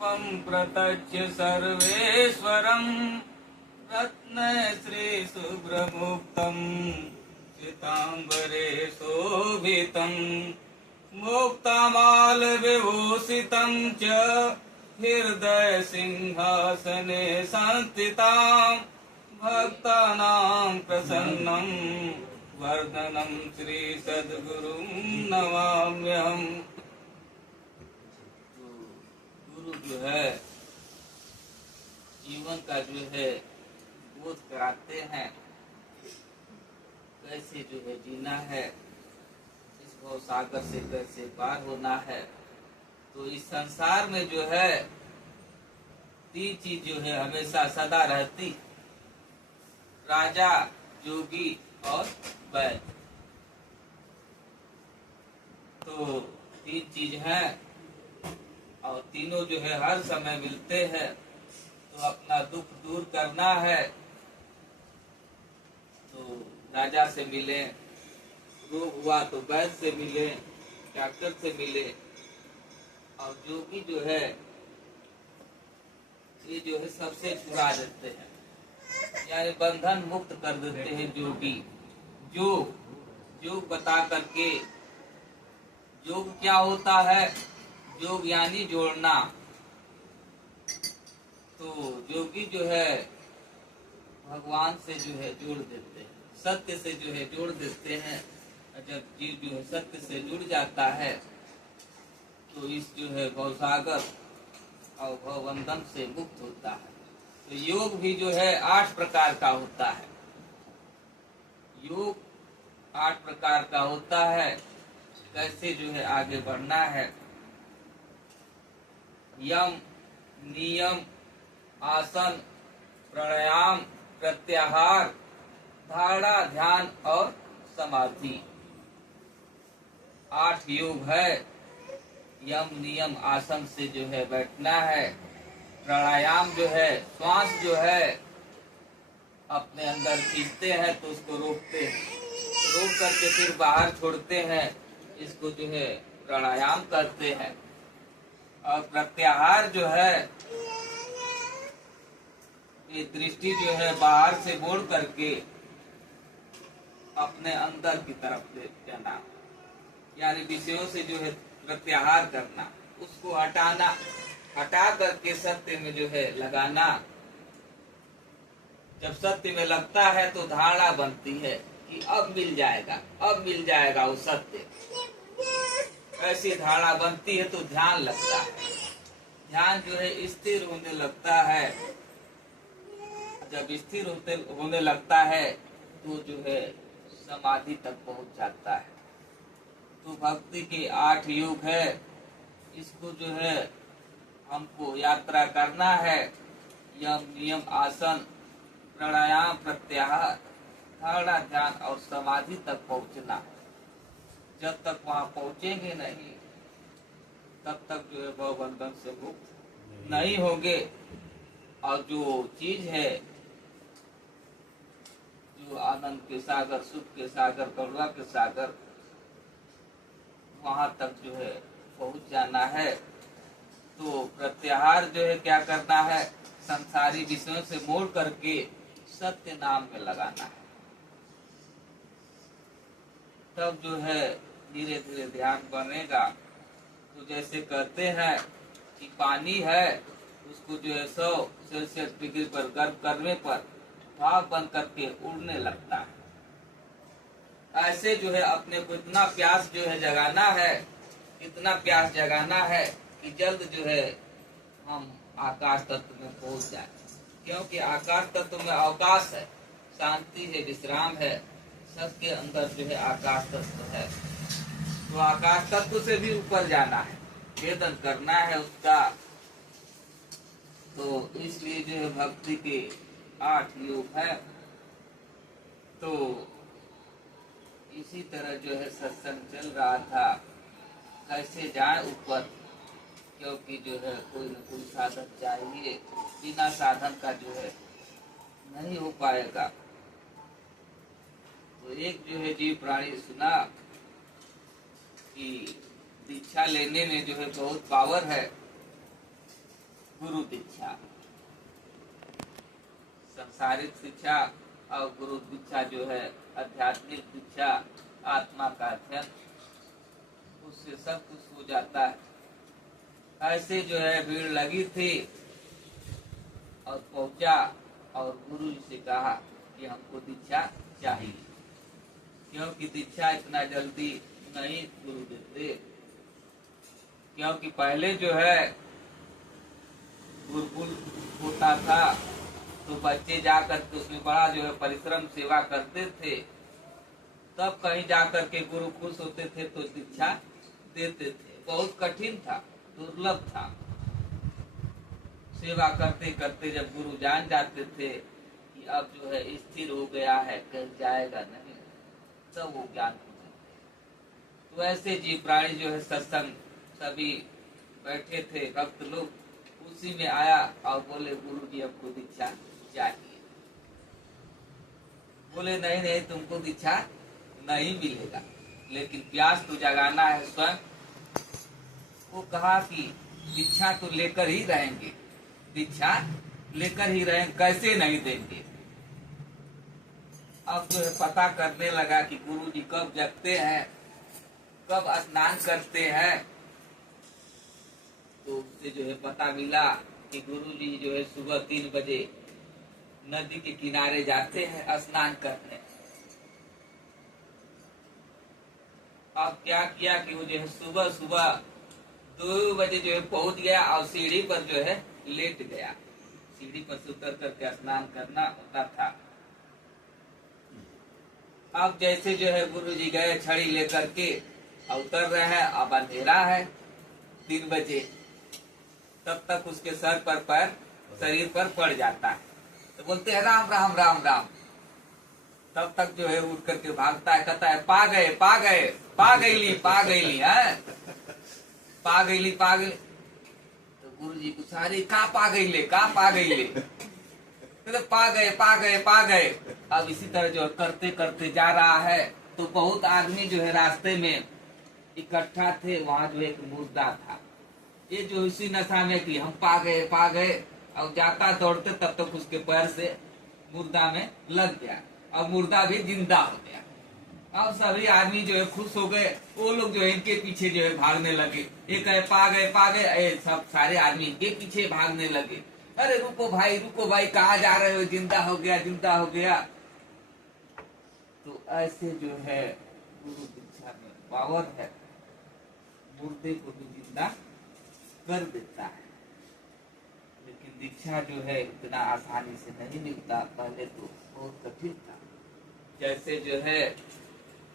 त्वं प्रत्यक्ष सर्वेश्वरं रत्नश्रीशुभ्रमुक्तं श्वेताम्बरे शोभितं मुक्तामालविभूषितं च हृदयसिंहासने संस्थितां भक्तानां प्रसन्नं वर्धनं श्रीसद्गुरुं नमाम्यहम्। गुरु जो है जीवन का जो है बोध कराते हैं, कैसे जो है जीना है, इस भव सागर से कैसे पार होना है। तो इस संसार में जो है तीन चीज जो है हमेशा सदा रहती, राजा, जोगी और बैल। तो तीन चीज हैं और तीनों जो है हर समय मिलते हैं। तो अपना दुख दूर करना है तो राजा से मिले, रोग हुआ तो वैद्य से मिले, डॉक्टर से मिले। और जोगी जो है ये जो है सबसे छुड़ा देते हैं, यानी बंधन मुक्त कर देते हैं जोगी। योग बता करके, योग क्या होता है? योग यानी जोड़ना। तो जोगी जो है भगवान से जो है जोड़ देते हैं, सत्य से जो है जोड़ देते हैं। जब जीव जो है सत्य से जुड़ जाता है तो इस जो है भवसागर और भवबंधन से मुक्त होता है। तो योग भी जो है 8 प्रकार का होता है। योग 8 प्रकार का होता है। कैसे जो है आगे बढ़ना है? यम, नियम, आसन, प्राणायाम, प्रत्याहार, धारणा, ध्यान और समाधि। 8 योग है। यम, नियम, आसन से जो है बैठना है। प्राणायाम जो है श्वास जो है अपने अंदर खींचते हैं तो उसको रोकते हैं, रोक करके फिर बाहर छोड़ते हैं, इसको जो है प्राणायाम करते हैं। और प्रत्याहार जो है ये दृष्टि जो है बाहर से मोड़ करके अपने अंदर की तरफ ले जाना, यानी विषयों से जो है प्रत्याहार करना, उसको हटाना, हटा करके सत्य में जो है लगाना। जब सत्य में लगता है तो धारणा बनती है कि अब मिल जाएगा, अब मिल जाएगा वो सत्य। ऐसी धारणा बनती है तो ध्यान लगता है। ध्यान जो है स्थिर होने लगता है। जब स्थिर होने लगता है तो जो है समाधि तक पहुंच जाता है। तो भक्ति के 8 योग है, इसको जो है हमको यात्रा करना है। यम, नियम, आसन, प्राणायाम, प्रत्याहार, धारणा, ध्यान और समाधि तक पहुंचना। जब तक वहां पहुंचेंगे नहीं तब तक जो है भवबंधन से मुक्त नहीं होंगे। और जो चीज है, जो आनंद के सागर, सुख के सागर, करुणा के सागर, वहां तक जो है पहुंच जाना है। तो प्रत्याहार जो है क्या करना है? संसारी विषयों से मोड़ करके सत्य नाम में लगाना है। तब जो है धीरे धीरे ध्यान बनेगा। तो जैसे कहते हैं कि पानी है, उसको जो है 100 सेल्सियस डिग्री पर गर्म करने पर भाप बन करके उड़ने लगता है। ऐसे जो है अपने को इतना प्यास जो है जगाना है, इतना प्यास जगाना है कि जल्द जो है हम आकाश तत्व में पहुंच जाए। क्योंकि आकाश तत्व में अवकाश है, शांति है, विश्राम है। सबके अंदर जो है आकाश तत्व है। तो आकाश तत्व से भी ऊपर जाना है, वेदन करना है उसका। तो इसलिए जो है भक्ति के 8 योग है। तो इसी तरह जो है सत्संग चल रहा था, कैसे जाए ऊपर, क्योंकि जो है कोई न कोई साधन चाहिए। बिना साधन का जो है नहीं हो पाएगा। तो एक जो है जीव प्राणी सुना कि दीक्षा लेने में जो है बहुत पावर है। गुरु दीक्षा। संसारिक शिक्षा और गुरु दीक्षा जो है आध्यात्मिक दीक्षा, आत्मा का अध्ययन, उससे सब कुछ हो जाता है। ऐसे जो है भीड़ लगी थी और पहुंचा और गुरु जी से कहा कि हमको दीक्षा चाहिए, क्योंकि दीक्षा इतना जल्दी नहीं गुरु देते। क्योंकि पहले जो है गुरुकुल होता था तो बच्चे जाकर के उसमें बड़ा जो है परिश्रम सेवा करते थे, तब कहीं जाकर के गुरु खुश होते थे तो दीक्षा देते थे। बहुत कठिन था, दुर्लभ था। सेवा करते करते जब गुरु जान जाते थे कि अब जो है स्थिर हो गया है, कहीं जाएगा नहीं, तब वो ज्ञान हो जाते। तो ऐसे जीव प्राणी जो है सत्संग सभी बैठे थे, भक्त लोग, उसी में आया और बोले गुरु जी हमको दीक्षा चाहिए। बोले नहीं नहीं, तुमको दीक्षा नहीं मिलेगा, लेकिन प्यास तो जगाना है स्वयं। वो कहा कि दीक्षा तो लेकर ही रहेंगे, दीक्षा लेकर ही रहेंगे, कैसे नहीं देंगे। अब जो है पता करने लगा कि गुरु जी कब जगते हैं, कब स्नान करते हैं। तो उससे जो है पता मिला कि गुरु जी जो है सुबह 3 बजे नदी के किनारे जाते हैं स्नान करने। अब क्या किया कि वो जो है सुबह सुबह 2 बजे जो है पहुंच गया और सीढ़ी पर जो है लेट गया। सीढ़ी पर से उतर करके स्नान करना होता था। अब जैसे जो है गुरु जी गए छड़ी लेकर के उतर रहे हैं, अब अंधेरा है 3 बजे, तब तक उसके सर पर पैर शरीर पर पड़ जाता है। तो बोलते हैं राम राम राम राम। तब तक जो है उठ करके भागता है, कहता है पा गए पा गए, पा गईली है, पा गईली पा गई। तो गुरु जी को सारी का पा गईले, का पा गईले, तो पा गए पा गए पा गए। अब इसी तरह जो करते करते जा रहा है तो बहुत आदमी जो है रास्ते में इकट्ठा थे। वहां जो एक मुर्दा था, ये जो इसी नशा में कि हम पा गए और जाता दौड़ते तब तक उसके पैर से मुर्दा में लग गया और मुर्दा भी जिंदा हो गया। अब सभी आदमी जो है खुश हो गए, वो लोग जो है इनके पीछे जो है भागने लगे। एक है पा गए, सब सारे आदमी इनके पीछे भागने लगे। अरे रुको भाई कहाँ जा रहे हो, जिंदा हो गया। तो ऐसे जो है गुरु दीक्षा में पावर है, मुर्दे को भी जिंदा कर देता है। लेकिन दीक्षा जो है इतना आसानी से नहीं मिलता, पहले तो बहुत कठिन था। जैसे जो है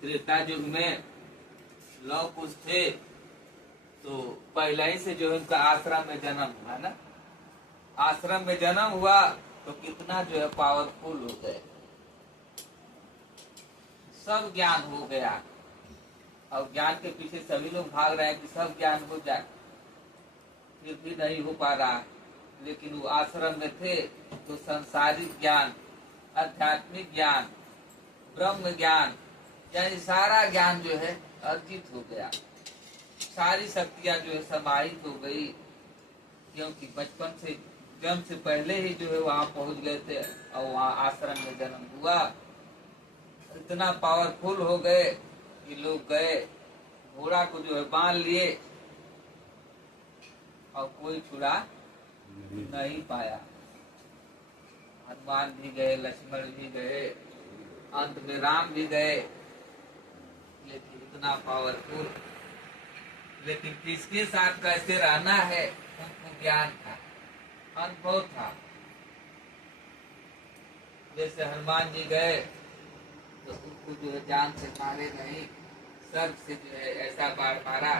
त्रेता युग में लौ कुश थे, तो पहले ही से जो है उनका आश्रम में जन्म हुआ ना, आश्रम में जन्म हुआ तो कितना जो है पावरफुल हो गए, सब ज्ञान हो गया। और ज्ञान के पीछे सभी लोग भाग रहे हैं कि सब ज्ञान हो जाए, फिर भी नहीं हो पा रहा। लेकिन वो आश्रम में थे तो संसारिक ज्ञान, आध्यात्मिक ज्ञान, ब्रह्म ज्ञान, यानी सारा ज्ञान जो है अर्जित हो गया। सारी शक्तियां जो है समाहित हो गई, क्योंकि बचपन से जन्म से पहले ही जो है वहां पहुंच गए थे और वहां आश्रम में जन्म हुआ। इतना पावरफुल हो गए कि लोग गए, घोड़ा को जो है बांध लिए और कोई छुड़ा नहीं पाया। हनुमान भी गए, लक्ष्मण भी गए, अंत में राम भी गए, लेकिन इतना पावरफुल। लेकिन किसके साथ कैसे रहना है उनको ज्ञान था, अनुभव था। जैसे हनुमान जी गए तो उनको जो है जान से मारे नहीं, सर्प से जो है ऐसा बाढ़ मारा,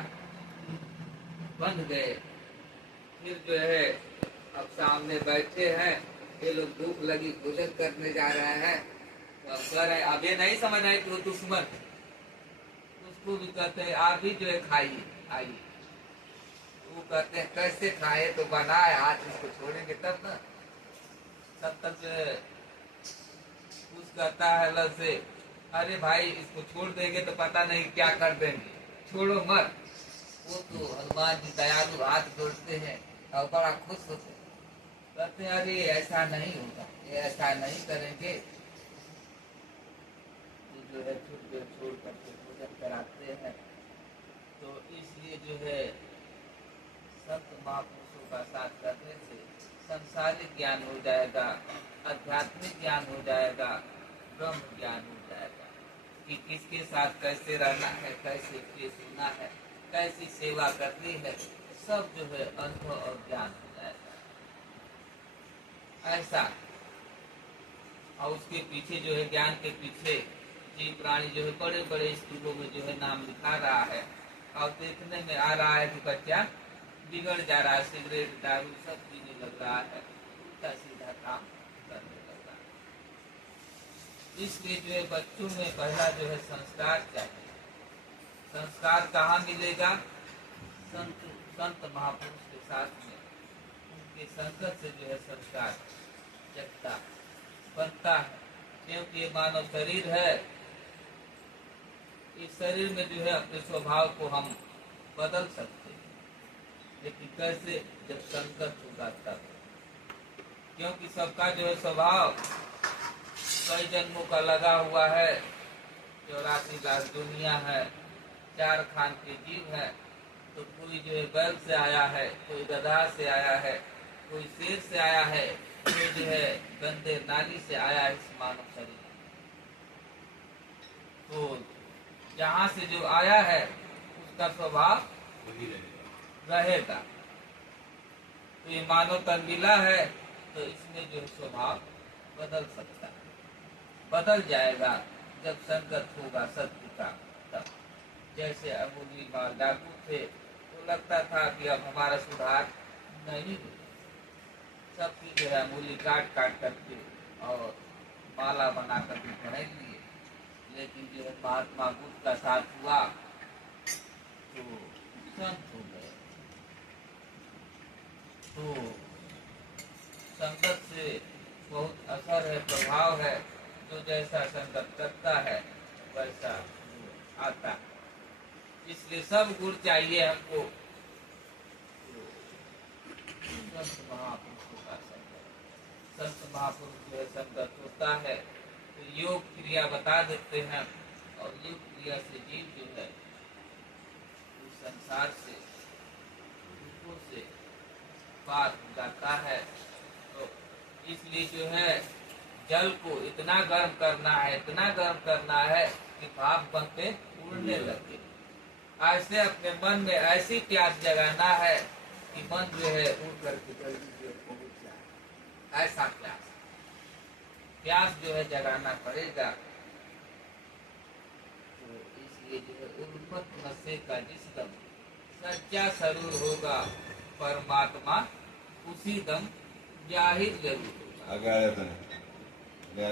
बंध गए। फिर जो है अब सामने बैठे हैं, ये लोग भूख लगी भोजन करने जा रहे हैं, तो अब कह रहे अब ये नहीं समझ रहे कि वो दुश्मन, उसको भी कहते हैं आप भी जो है खाइए आइए। वो कहते हैं कैसे खाए, तो बनाए हाथ इसको छोड़ेंगे तब ना। तब तक जो है कुछ कहता है अलग से, अरे भाई इसको छोड़ देंगे तो पता नहीं क्या कर देंगे, छोड़ो मत। वो तो हनुमान जी दयालु हाथ जोड़ते हैं, और बड़ा खुश होते, कहते हैं अरे ऐसा नहीं होगा, ये ऐसा नहीं करेंगे, तो जो है छोड़ करके भोजन कराते हैं। तो इसलिए जो है संत महापुरुषों का साथ करने से संसारिक ज्ञान हो जाएगा, आध्यात्मिक ज्ञान हो जाएगा, ब्रह्म ज्ञान हो जाएगा कि किसके साथ कैसे रहना है, कैसे पेश होना है, कैसी सेवा करनी है, सब जो है अनुभव और ज्ञान हो जाएगा। ऐसा, और उसके पीछे जो है ज्ञान के पीछे जीव प्राणी जो है बड़े बड़े स्कूलों में जो है नाम लिखा रहा है, और देखने में आ रहा है कि बच्चा बिगड़ जा रहा है, सिगरेट दारू सब पीने लग रहा है, उल्टा सीधा काम करने लग रहा है। इसलिए जो है बच्चों में पहला जो है संस्कार चाहिए। संस्कार कहाँ मिलेगा? संत महापुरुष के साथ में, उनके संगत से जो है संस्कार जगता बनता है। क्योंकि ये मानव शरीर है, इस शरीर में जो है अपने स्वभाव को हम बदल सकते हैं, लेकिन कैसे? जब संगत होगा तब। क्योंकि सबका जो है स्वभाव कई जन्मों का लगा हुआ है, 84 लाख दुनिया है, 4 खान के जीव है, तो कोई जो है बैल से आया है, कोई गधा से आया है, कोई शेर से आया है, कोई जो है गंदे नाली से आया है इस मानव शरीर। तो जहाँ से जो आया है उसका स्वभाव रहेगा। तो ये मानव तन मिला है, तो इसमें जो स्वभाव बदल सकता है, बदल जाएगा जब संगत होगा सत्य का तब। जैसे अमूली माल डाकू थे, तो लगता था कि अब हमारा सुधार नहीं हो, सबकी जो है अमूली काट काट करके और माला बना करके पहन लिए। लेकिन जो है महात्मा बुद्ध का साथ हुआ तो संत हो गए। तो संगत से बहुत असर है, प्रभाव है, जो जैसा संगत करता है वैसा आता है। इसलिए सब गुण चाहिए हमको। संत महापुरुषों का संगत, संत महापुरुष जो है संगत होता है तो योग क्रिया बता देते हैं, और योग क्रिया से जीव जो है इस संसार से दुखों से पार हो जाता है। तो इसलिए जो है जल को इतना गर्म करना है, इतना गर्म करना है कि भाप बनते उड़ने लगे। ऐसे अपने मन में ऐसी प्यास जगाना है कि मन जो है उड़ करके जल्दी जो पहुंच जाए। ऐसा प्यास जो है जगाना पड़ेगा। तो इसलिए जो है उन्मत्त नशे का जिस दम सच्चा सरूर होगा परमात्मा, उसी दम जाहिर जरूर होगा।